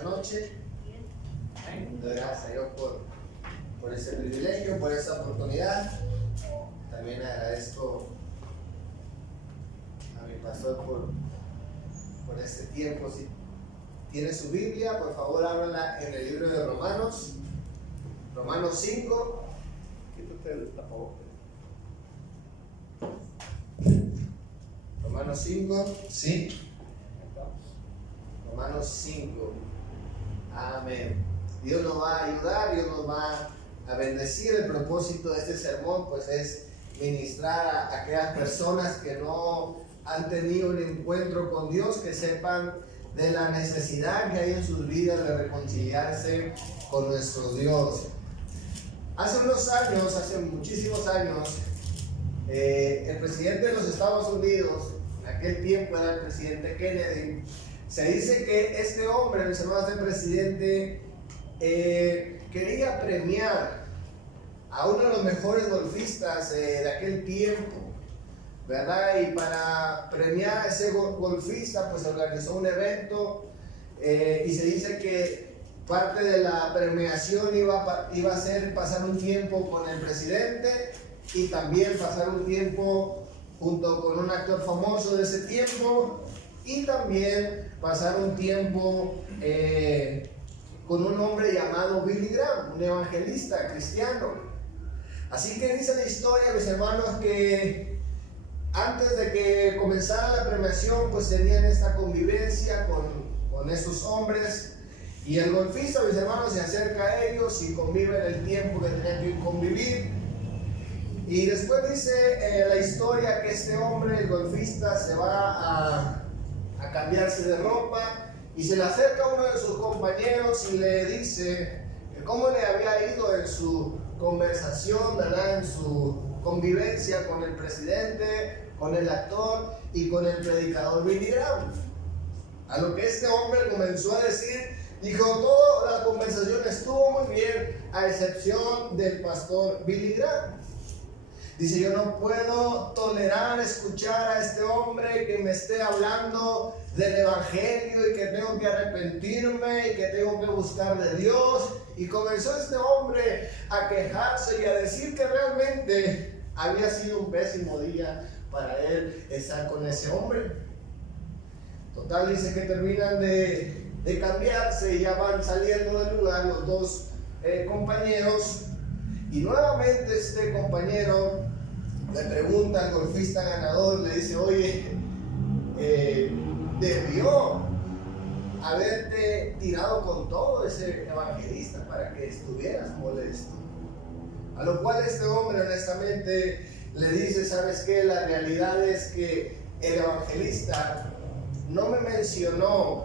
esta noche. Doy gracias a Dios por ese privilegio, por esa oportunidad. También agradezco a mi pastor por este tiempo. Si tiene su Biblia, por favor ábranla en el libro de Romanos 5. Quítate el tapabocas. Romanos 5, sí. Romanos 5. Amén. Dios nos va a ayudar, Dios nos va a bendecir. El propósito de este sermón pues es ministrar a aquellas personas que no han tenido un encuentro con Dios, que sepan de la necesidad que hay en sus vidas de reconciliarse con nuestro Dios. Hace muchísimos años, el presidente de los Estados Unidos, en aquel tiempo era el presidente Kennedy, se dice que este hombre, mis hermanos, del presidente, quería premiar a uno de los mejores golfistas de aquel tiempo, ¿verdad? Y para premiar a ese golfista, pues organizó un evento y se dice que parte de la premiación iba a ser pasar un tiempo con el presidente y también pasar un tiempo junto con un actor famoso de ese tiempo y también pasar un tiempo con un hombre llamado Billy Graham, un evangelista cristiano. Así que dice la historia, mis hermanos, que antes de que comenzara la premiación, pues tenían esta convivencia con estos hombres. Y el golfista, mis hermanos, se acerca a ellos y conviven el tiempo que tenían que convivir. Y después dice la historia que este hombre, el golfista, se va a cambiarse de ropa y se le acerca a uno de sus compañeros y le dice que cómo le había ido en su conversación, ¿verdad? En su convivencia con el presidente, con el actor y con el predicador Billy Graham. A lo que este hombre comenzó a decir, dijo, toda la conversación estuvo muy bien, a excepción del pastor Billy Graham. Dice, yo no puedo tolerar escuchar a este hombre que me esté hablando del evangelio y que tengo que arrepentirme y que tengo que buscar de Dios. Y comenzó este hombre a quejarse y a decir que realmente había sido un pésimo día para él estar con ese hombre. Total, dice que terminan de cambiarse y ya van saliendo del lugar los dos compañeros. Y nuevamente este compañero le pregunta al golfista ganador, le dice, oye, debió haberte tirado con todo ese evangelista para que estuvieras molesto. A lo cual este hombre honestamente le dice, ¿sabes qué? La realidad es que el evangelista no me mencionó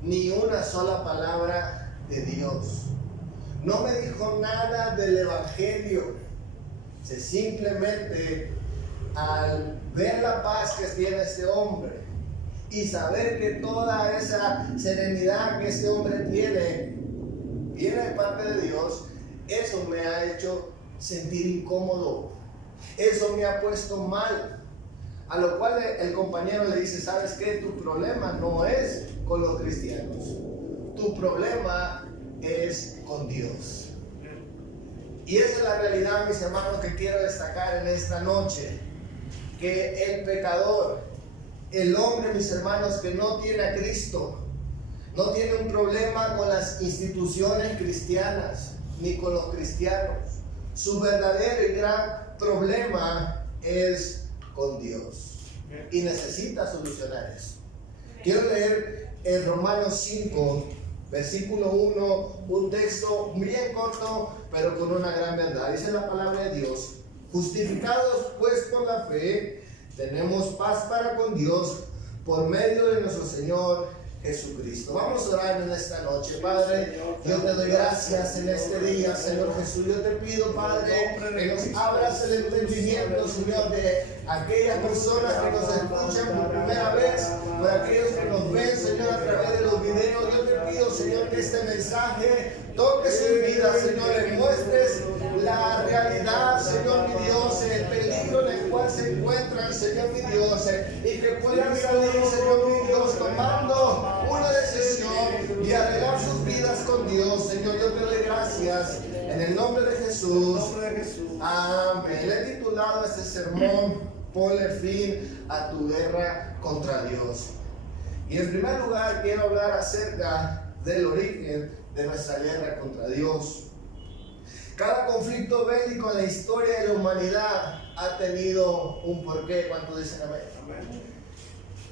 ni una sola palabra de Dios. No me dijo nada del evangelio. Simplemente al ver la paz que tiene este hombre y saber que toda esa serenidad que este hombre tiene viene de parte de Dios, eso me ha hecho sentir incómodo. Eso me ha puesto mal. A lo cual el compañero le dice, ¿sabes qué? Tu problema no es con los cristianos. Tu problema es con Dios. Y esa es la realidad, mis hermanos, que quiero destacar en esta noche. Que el pecador, el hombre, mis hermanos, que no tiene a Cristo, no tiene un problema con las instituciones cristianas, ni con los cristianos. Su verdadero y gran problema es con Dios. Y necesita solucionar eso. Quiero leer en Romanos 5, versículo 1, un texto bien corto, pero con una gran verdad. Dice la palabra de Dios, justificados pues por la fe, tenemos paz para con Dios por medio de nuestro Señor Jesucristo. Vamos a orar en esta noche. Padre, yo te doy gracias en este día, Señor Jesús. Yo te pido, Padre, que nos abras el entendimiento, Señor, de aquellas personas que nos escuchan por primera vez, por aquellos que nos ven, Señor, a través de los videos. Yo te pido, Señor, que este mensaje toque sus vidas, Señor, les muestres la realidad, Señor mi Dios, el peligro en el cual se encuentran, Señor mi Dios, y que puedan salir, Señor mi Dios, tomando una decisión y adelante Dios. Señor, yo te doy gracias en el nombre de Jesús. Amén. Le he titulado este sermón: ponle fin a tu guerra contra Dios. Y en primer lugar quiero hablar acerca del origen de nuestra guerra contra Dios. Cada conflicto bélico en la historia de la humanidad ha tenido un porqué. ¿Cuántos dicen amén? Amén.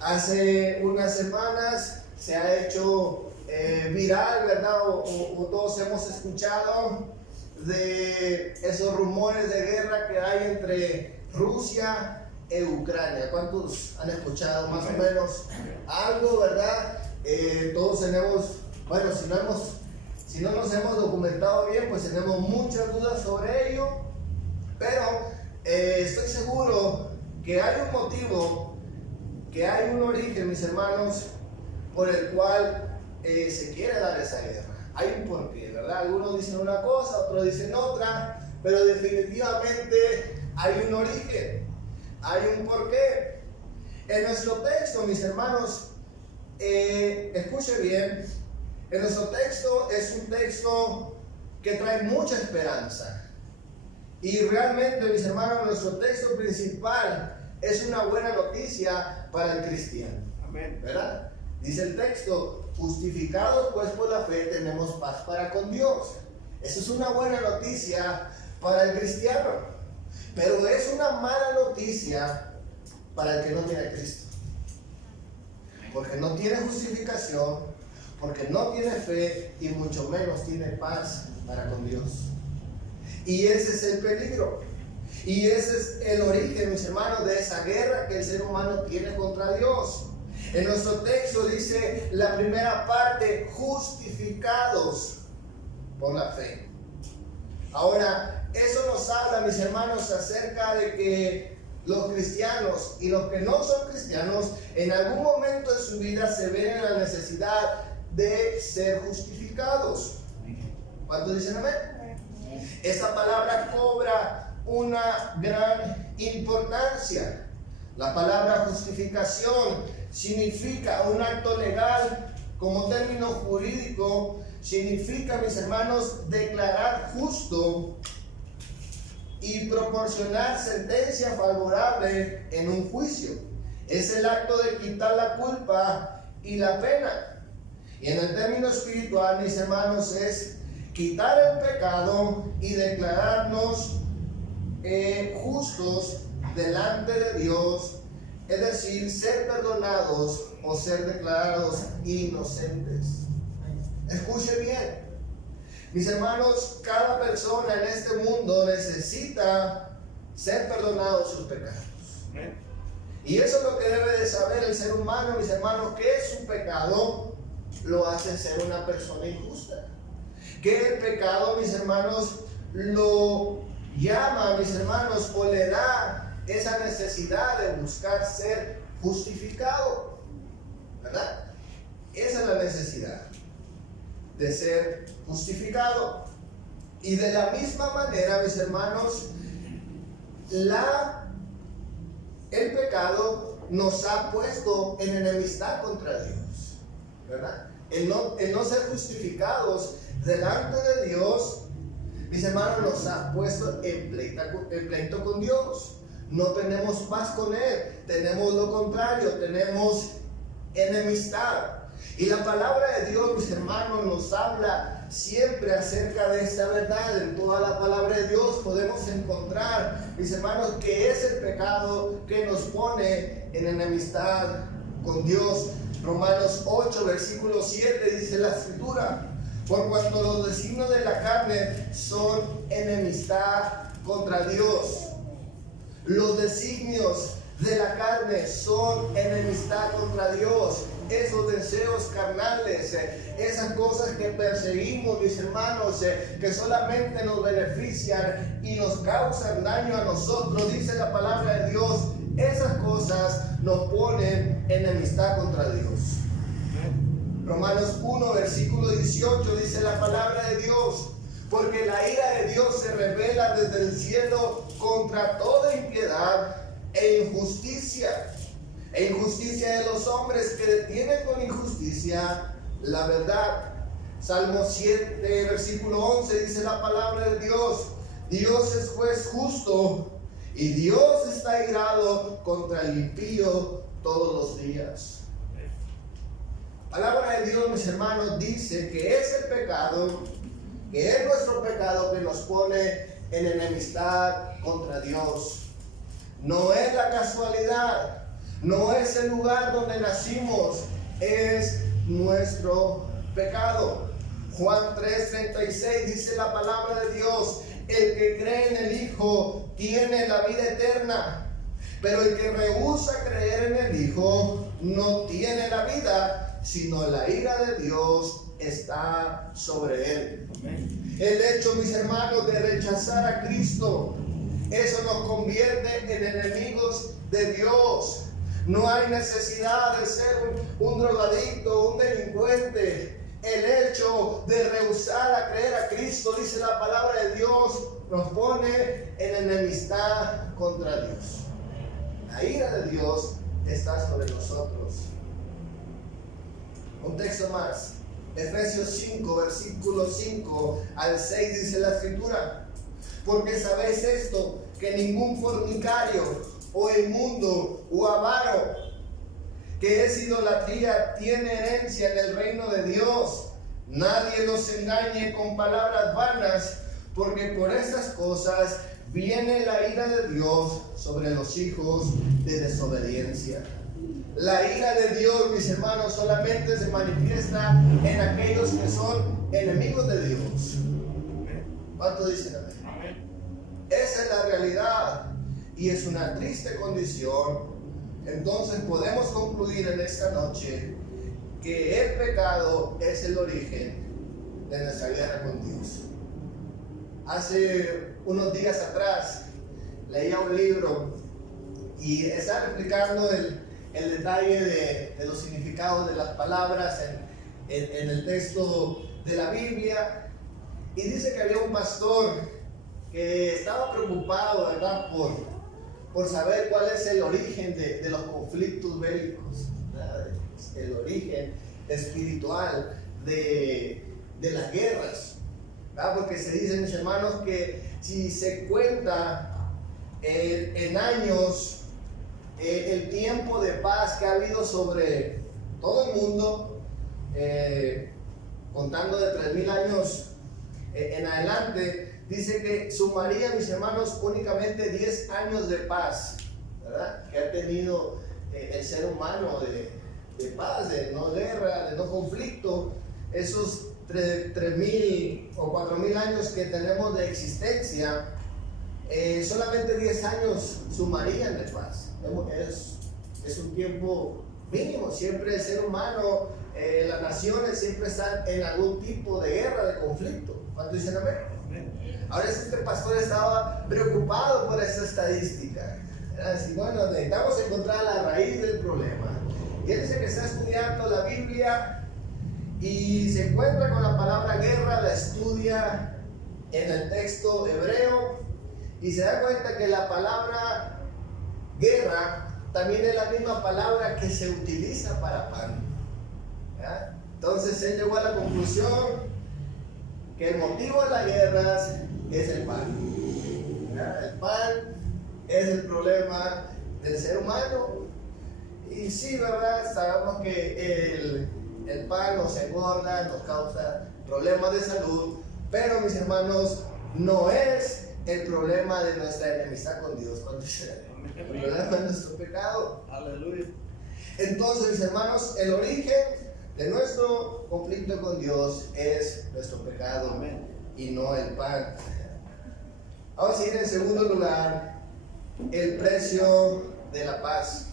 Hace unas semanas se ha hecho viral, ¿verdad? O todos hemos escuchado de esos rumores de guerra que hay entre Rusia e Ucrania. ¿Cuántos han escuchado más o menos algo, verdad? Todos tenemos, bueno, si no nos hemos documentado bien, pues tenemos muchas dudas sobre ello, pero estoy seguro que hay un motivo, que hay un origen, mis hermanos, por el cual se quiere dar esa guerra. Hay un porqué, ¿verdad? Algunos dicen una cosa, otros dicen otra, pero definitivamente hay un origen, hay un porqué. En nuestro texto, mis hermanos, escuche bien, en nuestro texto es un texto que trae mucha esperanza. Y realmente, mis hermanos, nuestro texto principal es una buena noticia para el cristiano. Amén. ¿Verdad? Dice el texto: justificados pues por la fe tenemos paz para con Dios. Eso es una buena noticia para el cristiano. Pero es una mala noticia para el que no tiene a Cristo. Porque no tiene justificación, porque no tiene fe y mucho menos tiene paz para con Dios. Y ese es el peligro. Y ese es el origen, mis hermanos, de esa guerra que el ser humano tiene contra Dios. En nuestro texto dice la primera parte: justificados por la fe. Ahora, eso nos habla, mis hermanos, acerca de que los cristianos y los que no son cristianos en algún momento de su vida se ven en la necesidad de ser justificados. ¿Cuántos dicen amén? Esta palabra cobra una gran importancia. La palabra justificación significa un acto legal. Como término jurídico significa, mis hermanos, declarar justo y proporcionar sentencia favorable en un juicio. Es el acto de quitar la culpa y la pena. Y en el término espiritual, mis hermanos, es quitar el pecado y declararnos justos delante de Dios, es decir, ser perdonados o ser declarados inocentes. Escuche bien, mis hermanos, cada persona en este mundo necesita ser perdonado de sus pecados. Y eso es lo que debe de saber el ser humano, mis hermanos, que su pecado lo hace ser una persona injusta. Que el pecado, mis hermanos, lo llama, mis hermanos, o le da esa necesidad de buscar ser justificado, ¿verdad? Esa es la necesidad de ser justificado. Y de la misma manera, mis hermanos, el pecado nos ha puesto en enemistad contra Dios, ¿verdad? El no ser justificados delante de Dios, mis hermanos, nos ha puesto en pleito con Dios. No tenemos paz con Él, tenemos lo contrario, tenemos enemistad. Y la palabra de Dios, mis hermanos, nos habla siempre acerca de esta verdad. En toda la palabra de Dios podemos encontrar, mis hermanos, que es el pecado que nos pone en enemistad con Dios. Romanos 8, versículo 7 dice la Escritura: por cuanto los designios de la carne son enemistad contra Dios. Los designios de la carne son enemistad contra Dios. Esos deseos carnales, esas cosas que perseguimos, mis hermanos, que solamente nos benefician y nos causan daño a nosotros, dice la palabra de Dios, esas cosas nos ponen enemistad contra Dios. Romanos 1, versículo 18 dice la palabra de Dios: porque la ira de Dios se revela desde el cielo contra toda impiedad e injusticia de los hombres que detienen con injusticia la verdad. Salmo 7, versículo 11, dice la palabra de Dios: Dios es juez justo y Dios está airado contra el impío todos los días. Palabra de Dios, mis hermanos, dice que es el pecado, que es nuestro pecado que nos pone en enemistad contra Dios. No es la casualidad, no es el lugar donde nacimos, es nuestro pecado. Juan 3:36 dice la palabra de Dios: el que cree en el Hijo tiene la vida eterna, pero el que rehúsa creer en el Hijo no tiene la vida, sino la ira de Dios está sobre él. El hecho, mis hermanos, de rechazar a Cristo, eso nos convierte en enemigos de Dios. No hay necesidad de ser un drogadicto, un delincuente. El hecho de rehusar a creer a Cristo, dice la palabra de Dios, nos pone en enemistad contra Dios. La ira de Dios está sobre nosotros. Un texto más, Efesios 5, versículos 5 al 6, dice la Escritura: porque sabéis esto, que ningún fornicario o inmundo o avaro, que es idolatría, tiene herencia en el reino de Dios. Nadie los engañe con palabras vanas, porque por estas cosas viene la ira de Dios sobre los hijos de desobediencia. La ira de Dios, mis hermanos, solamente se manifiesta en aquellos que son enemigos de Dios. ¿Cuánto dicen amén? Esa es la realidad y es una triste condición. Entonces podemos concluir en esta noche que el pecado es el origen de nuestra guerra con Dios. Hace unos días atrás leía un libro y estaba explicando el detalle de los significados de las palabras en el texto de la Biblia, y dice que había un pastor que estaba preocupado, ¿verdad?, por saber cuál es el origen de los conflictos bélicos, ¿verdad?, el origen espiritual de las guerras, ¿verdad? Porque se dice, mis hermanos, que si se cuenta en años el tiempo de paz que ha habido sobre todo el mundo, contando de 3,000 años en adelante, dice que sumaría, mis hermanos, únicamente 10 años de paz, ¿verdad?, que ha tenido el ser humano de paz, de no guerra, de no conflicto. Esos 3,000 o 4,000 años que tenemos de existencia, solamente 10 años sumarían de paz. Es un tiempo mínimo. Siempre el ser humano, las naciones siempre están en algún tipo de guerra, de conflicto. ¿Cuánto dicen amén? Ahora este pastor estaba preocupado por esa estadística. Así, bueno, necesitamos encontrar la raíz del problema. Y él dice que está estudiando la Biblia y se encuentra con la palabra guerra, la estudia en el texto hebreo y se da cuenta que la palabra guerra también es la misma palabra que se utiliza para pan. ¿Ya? Entonces él llegó a la conclusión que el motivo de las guerras es el pan. ¿Ya? El pan es el problema del ser humano. Y sí, ¿verdad? Sabemos que el pan nos engorda, nos causa problemas de salud, pero, mis hermanos, no es el problema de nuestra enemistad con Dios. El problema es nuestro pecado. Aleluya. Entonces, mis hermanos, el origen de nuestro conflicto con Dios es nuestro pecado. Amén. Y no el pan. Vamos a ir en segundo lugar, el precio de la paz.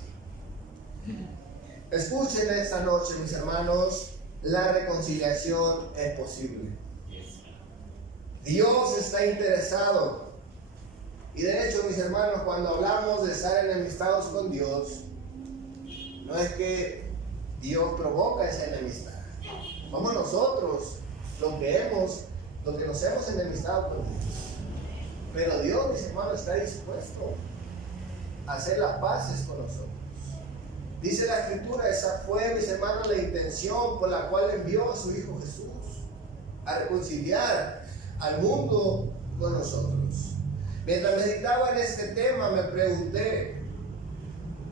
Escuchen esta noche, mis hermanos, la reconciliación es posible. Dios está interesado. Y de hecho, mis hermanos, cuando hablamos de estar enemistados con Dios, no es que Dios provoca esa enemistad. Somos nosotros los que nos hemos enemistado con Dios. Pero Dios, mis hermanos, está dispuesto a hacer las paces con nosotros. Dice la Escritura, esa fue, mis hermanos, la intención por la cual envió a su Hijo Jesús. a reconciliar al mundo con nosotros. Mientras meditaba en este tema, me pregunté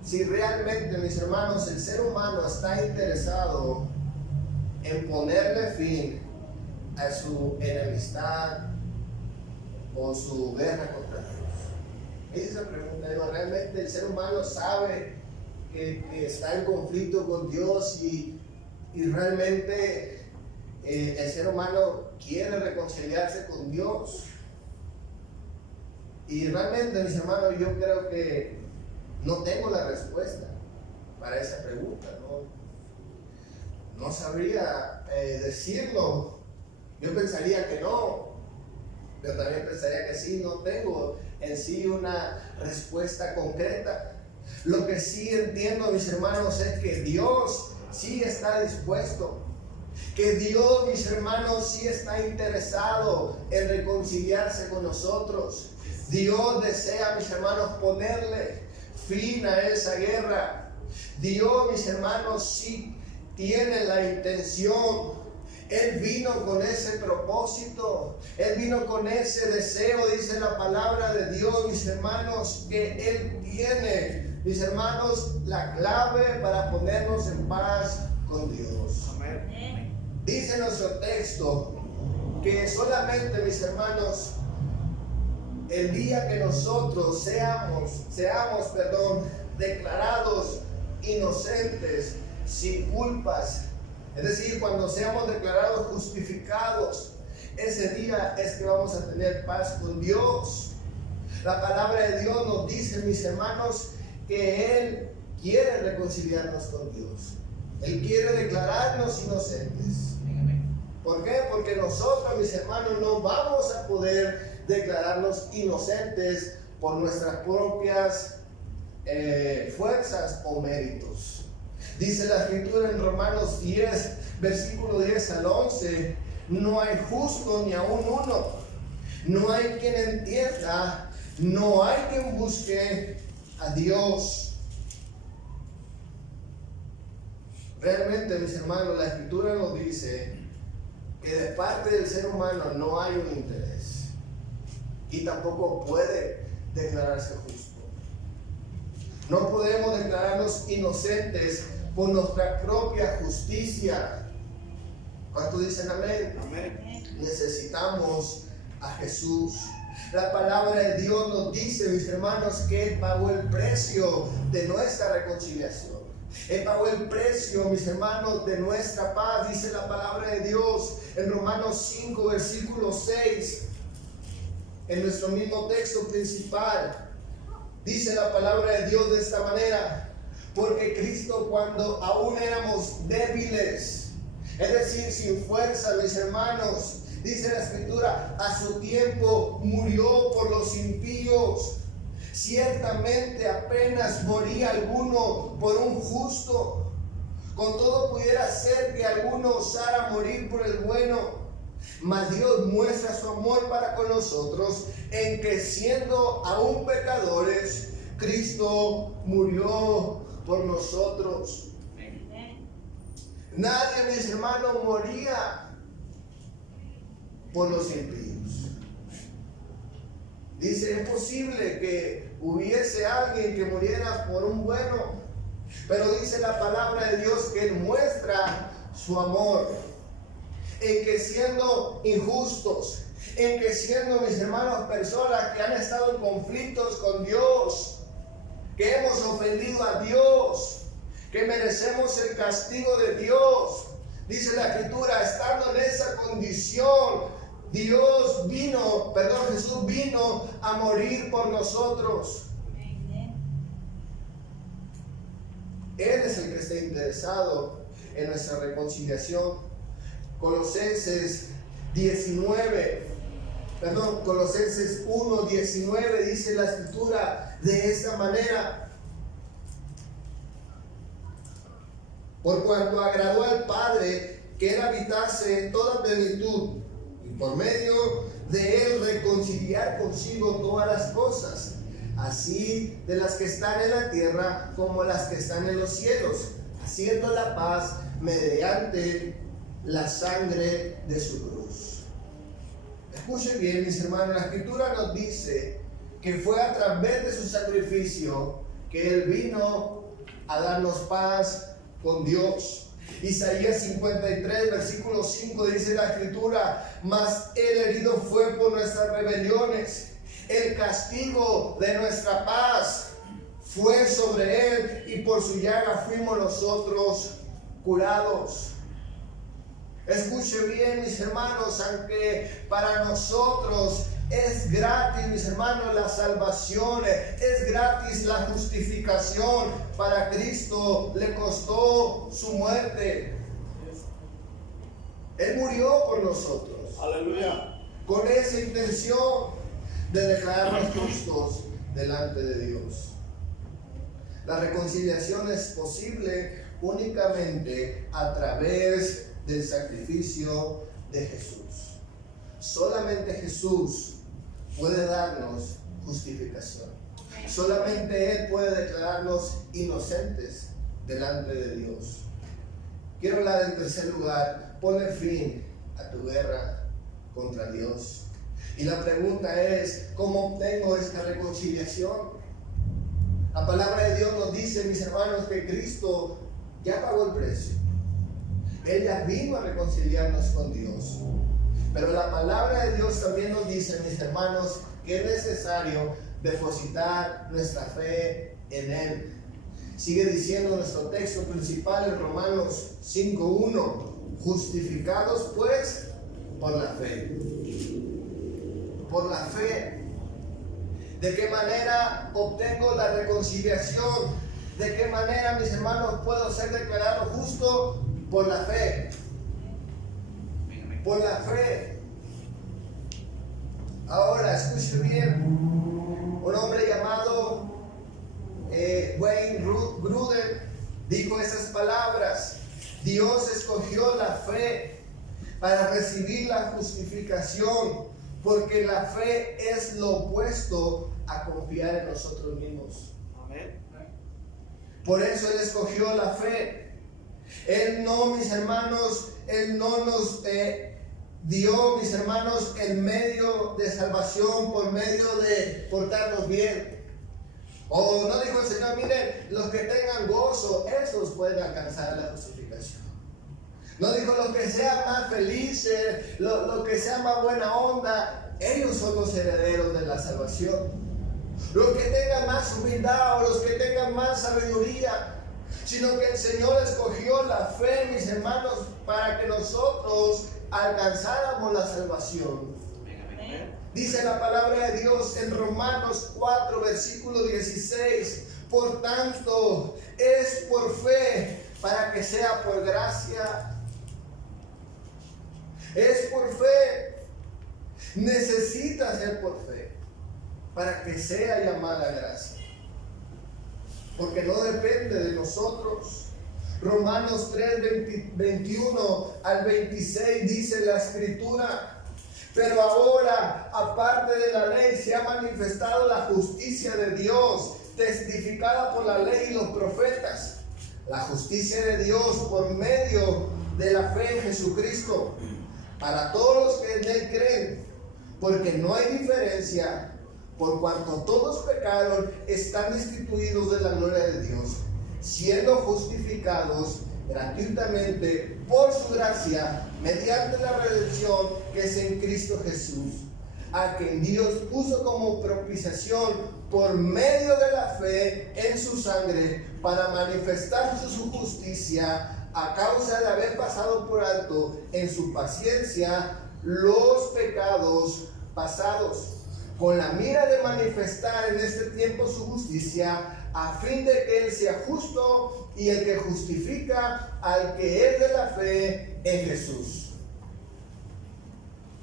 si realmente, mis hermanos, el ser humano está interesado en ponerle fin a su enemistad o su guerra contra Dios. Esa pregunta, digo, ¿realmente el ser humano sabe que está en conflicto con Dios y realmente el ser humano quiere reconciliarse con Dios? Y realmente, mis hermanos, yo creo que no tengo la respuesta para esa pregunta. No sabría decirlo. Yo pensaría que no, pero también pensaría que sí. No tengo en sí una respuesta concreta. Lo que sí entiendo, mis hermanos, es que Dios sí está dispuesto, que Dios, mis hermanos, sí está interesado en reconciliarse con nosotros. Dios desea, mis hermanos, ponerle fin a esa guerra. Dios, mis hermanos, sí tiene la intención. Él vino con ese propósito, Él vino con ese deseo, dice la palabra de Dios, mis hermanos, que Él tiene, mis hermanos, la clave para ponernos en paz con Dios. Amén. Dice nuestro texto que solamente, mis hermanos, el día que nosotros seamos declarados inocentes, sin culpas, es decir, cuando seamos declarados justificados, ese día es que vamos a tener paz con Dios. La palabra de Dios nos dice, mis hermanos, que Él quiere reconciliarnos con Dios. Él quiere declararnos inocentes. ¿Por qué? Porque nosotros, mis hermanos, no vamos a poder declararnos inocentes por nuestras propias fuerzas o méritos. Dice la Escritura en Romanos 10, versículo 10 al 11, no hay justo ni aún uno, no hay quien entienda, no hay quien busque a Dios. Realmente, mis hermanos, la Escritura nos dice que de parte del ser humano no hay un interés y tampoco puede declararse justo. No podemos declararnos inocentes por nuestra propia justicia. ¿Cuántos dicen amén? Amén. Necesitamos a Jesús. La palabra de Dios nos dice, mis hermanos, que Él pagó el precio de nuestra reconciliación. Él pagó el precio, mis hermanos, de nuestra paz. Dice la palabra de Dios en Romanos 5, versículo 6, en nuestro mismo texto principal. Dice la palabra de Dios de esta manera: porque Cristo, cuando aún éramos débiles, es decir, sin fuerza, mis hermanos, dice la Escritura, a su tiempo murió por los impíos. Ciertamente apenas moría alguno por un justo. Con todo pudiera ser que alguno osara morir por el bueno. Mas Dios muestra su amor para con nosotros en que, siendo aún pecadores, Cristo murió por nosotros. Nadie, mis hermanos, moría por los impíos. Dice, es posible que hubiese alguien que muriera por un bueno, pero dice la palabra de Dios que Él muestra su amor en que, siendo injustos, en que, siendo, mis hermanos, personas que han estado en conflictos con Dios, que hemos ofendido a Dios, que merecemos el castigo de Dios, dice la Escritura, estando en esa condición, Jesús vino a morir por nosotros. Él es el que está interesado en nuestra reconciliación. Colosenses 1:19 dice la Escritura de esta manera: por cuanto agradó al Padre que Él habitase en toda plenitud, y por medio de Él reconciliar consigo todas las cosas, así de las que están en la tierra como las que están en los cielos, haciendo la paz mediante la sangre de su cruz. Escuchen bien, mis hermanos, la Escritura nos dice que fue a través de su sacrificio que Él vino a darnos paz con Dios. Isaías 53, versículo 5 dice la Escritura: mas el herido fue por nuestras rebeliones, el castigo de nuestra paz fue sobre Él, y por su llaga fuimos nosotros curados. Escuche bien, mis hermanos, aunque para nosotros es gratis, mis hermanos, la salvación, es gratis la justificación, para Cristo le costó su muerte. Él murió por nosotros. Aleluya. Con esa intención de declararnos justos delante de Dios. La reconciliación es posible únicamente a través del sacrificio de Jesús. Solamente Jesús puede darnos justificación. Solamente Él puede declararnos inocentes delante de Dios. Quiero hablar en tercer lugar: ponle fin a tu guerra contra Dios. Y la pregunta es: ¿cómo obtengo esta reconciliación? La palabra de Dios nos dice, mis hermanos, que Cristo ya pagó el precio. Él ya vino a reconciliarnos con Dios. Pero la palabra de Dios también nos dice, mis hermanos, que es necesario depositar nuestra fe en Él. Sigue diciendo nuestro texto principal en Romanos 5:1: justificados pues por la fe. Por la fe. ¿De qué manera obtengo la reconciliación? ¿De qué manera, mis hermanos, puedo ser declarado justo? Por la fe. Por la fe. Ahora, escuche bien. Un hombre llamado Wayne Grudem dijo esas palabras: Dios escogió la fe para recibir la justificación, porque la fe es lo opuesto a confiar en nosotros mismos. Amén. Por eso Él escogió la fe. Él no, mis hermanos, Él no nos dio, mis hermanos, el medio de salvación por medio de portarnos bien. O no dijo el Señor: miren, los que tengan gozo, esos pueden alcanzar la justificación. No dijo: los que sean más felices, los que sean más buena onda, ellos son los herederos de la salvación. Los que tengan más humildad o los que tengan más sabiduría. Sino que el Señor escogió la fe, mis hermanos, para que nosotros alcanzáramos la salvación. Dice la palabra de Dios en Romanos 4, versículo 16: por tanto, es por fe, para que sea por gracia. Es por fe. Necesita ser por fe para que sea llamada gracia. Porque no depende de nosotros. Romanos 3, 21 al 26 dice la Escritura: pero ahora, aparte de la ley, se ha manifestado la justicia de Dios, testificada por la ley y los profetas. La justicia de Dios por medio de la fe en Jesucristo, para todos los que en Él creen, porque no hay diferencia, por cuanto todos pecaron, están destituidos de la gloria de Dios, siendo justificados gratuitamente por su gracia, mediante la redención que es en Cristo Jesús, a quien Dios puso como propiciación por medio de la fe en su sangre, para manifestar su justicia a causa de haber pasado por alto en su paciencia los pecados pasados, con la mira de manifestar en este tiempo su justicia, a fin de que Él sea justo y el que justifica al que es de la fe en Jesús.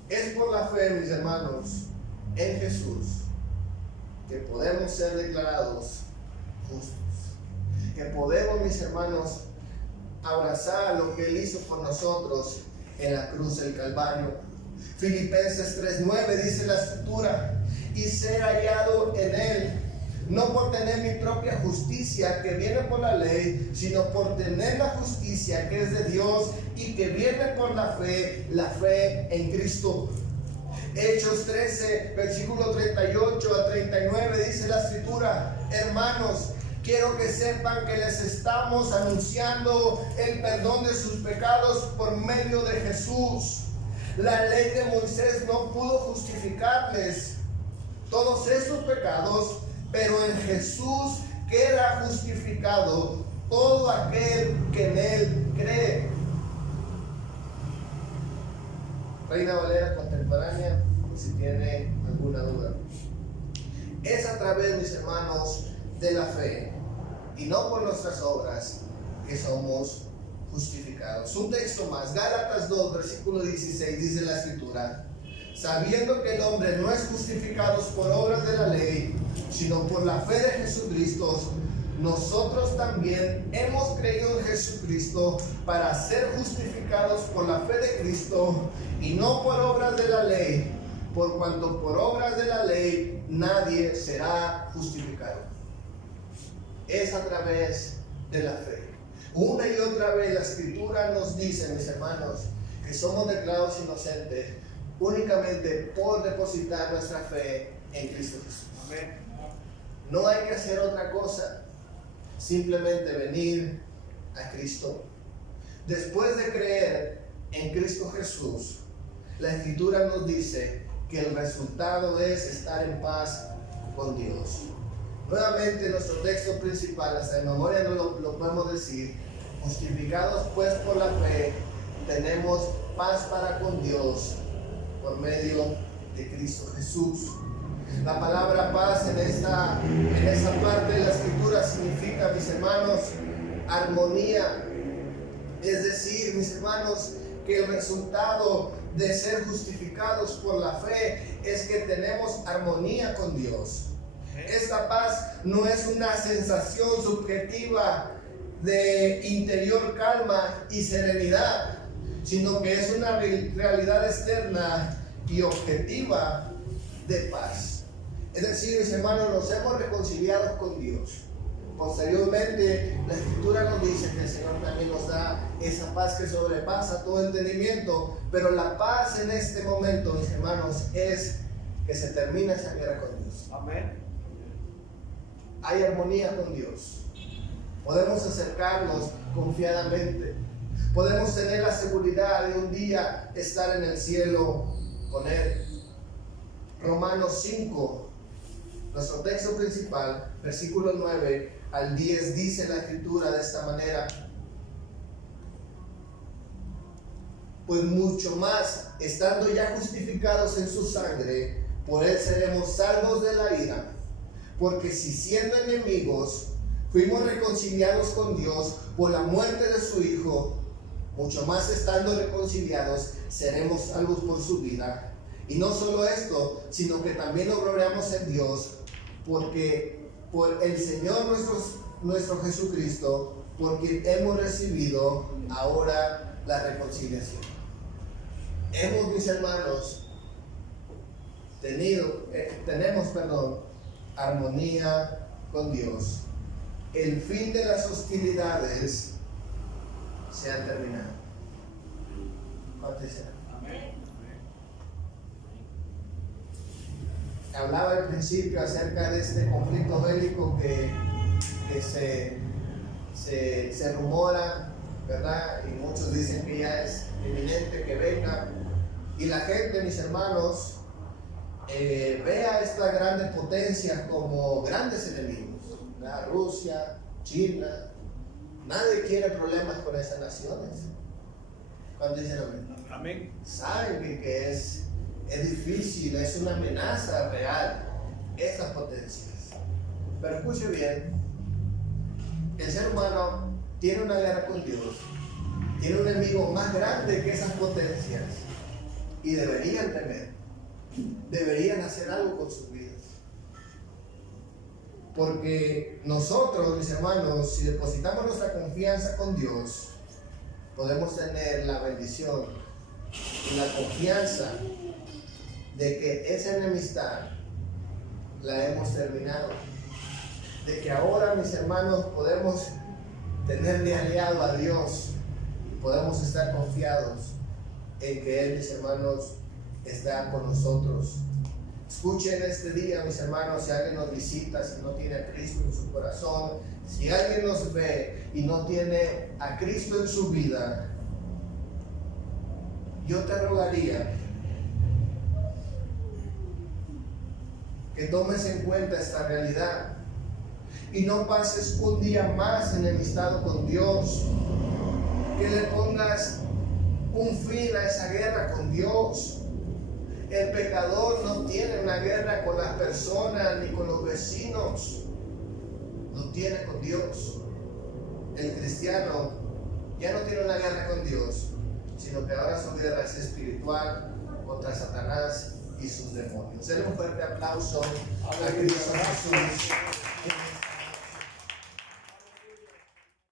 Es por la fe, mis hermanos, en Jesús, que podemos ser declarados justos, que podemos, mis hermanos, abrazar lo que Él hizo por nosotros en la cruz del Calvario. Filipenses 3:9 dice la Escritura: y ser hallado en Él, no por tener mi propia justicia que viene por la ley, sino por tener la justicia que es de Dios y que viene por la fe en Cristo. Hechos 13, versículo 38 a 39 dice la escritura: hermanos, quiero que sepan que les estamos anunciando el perdón de sus pecados por medio de Jesús. La ley de Moisés no pudo justificarles todos esos pecados, pero en Jesús queda justificado todo aquel que en Él cree. Reina Valera contemporánea, si tiene alguna duda. Es a través, mis hermanos, de la fe y no por nuestras obras que somos justificados. Un texto más, Gálatas 2, versículo 16, dice la escritura: sabiendo que el hombre no es justificado por obras de la ley, sino por la fe de Jesucristo, nosotros también hemos creído en Jesucristo para ser justificados por la fe de Cristo y no por obras de la ley, por cuanto por obras de la ley nadie será justificado. Es a través de la fe. Una y otra vez la escritura nos dice, mis hermanos, que somos declarados inocentes únicamente por depositar nuestra fe en Cristo Jesús. Amén. No hay que hacer otra cosa, simplemente venir a Cristo. Después de creer en Cristo Jesús, la escritura nos dice que el resultado es estar en paz con Dios. Nuevamente nuestro texto principal, hasta de memoria no lo podemos decir: justificados pues por la fe, tenemos paz para con Dios por medio de Cristo Jesús. La palabra paz en esa parte de la escritura significa, mis hermanos, armonía. Es decir, mis hermanos, que el resultado de ser justificados por la fe es que tenemos armonía con Dios. Esta paz no es una sensación subjetiva de interior calma y serenidad, sino que es una realidad externa y objetiva de paz. Es decir, mis hermanos, nos hemos reconciliado con Dios. Posteriormente, la escritura nos dice que el Señor también nos da esa paz que sobrepasa todo entendimiento, pero la paz en este momento, mis hermanos, es que se termina esa guerra con Dios. Amén. Hay armonía con Dios. Podemos acercarnos confiadamente. Podemos tener la seguridad de un día estar en el cielo con Él. Romanos 5, nuestro texto principal, versículo 9 al 10, dice la escritura de esta manera: pues mucho más, estando ya justificados en su sangre, por Él seremos salvos de la ira. Porque si siendo enemigos fuimos reconciliados con Dios por la muerte de su Hijo, mucho más estando reconciliados seremos salvos por su vida. Y no solo esto, sino que también nos gloriamos en Dios, porque por el Señor nuestro Jesucristo, por quien hemos recibido ahora la reconciliación. Hemos, mis hermanos, tenemos armonía con Dios. El fin de las hostilidades se ha terminado. ¿Cuánto será? Amén. Hablaba al principio acerca de este conflicto bélico que se rumora, ¿verdad? Y muchos dicen que ya es inminente que venga. Y la gente, mis hermanos, ve a estas grandes potencias como grandes enemigos, ¿verdad? Rusia, China. Nadie quiere problemas con esas naciones. ¿Cuándo dicen amén? Amén. Saben que es difícil, es una amenaza real esas potencias. Pero escuche bien, el ser humano tiene una guerra con Dios, tiene un enemigo más grande que esas potencias, y deberían temer, deberían hacer algo con sus vidas. Porque nosotros, mis hermanos, si depositamos nuestra confianza con Dios, podemos tener la bendición y la confianza de que esa enemistad la hemos terminado. de que ahora, mis hermanos, podemos tenerle aliado a Dios y podemos estar confiados en que Él, mis hermanos, está con nosotros. Escuchen este día, mis hermanos, si alguien nos visita, si no tiene a Cristo en su corazón, si alguien nos ve y no tiene a Cristo en su vida, yo te rogaría que tomes en cuenta esta realidad y no pases un día más enemistado con Dios, que le pongas un fin a esa guerra con Dios. El pecador no tiene una guerra con las personas ni con los vecinos, lo tiene con Dios. El cristiano ya no tiene una guerra con Dios, sino que ahora su guerra es espiritual contra Satanás y sus demonios. Denle un fuerte aplauso a Cristo Jesús.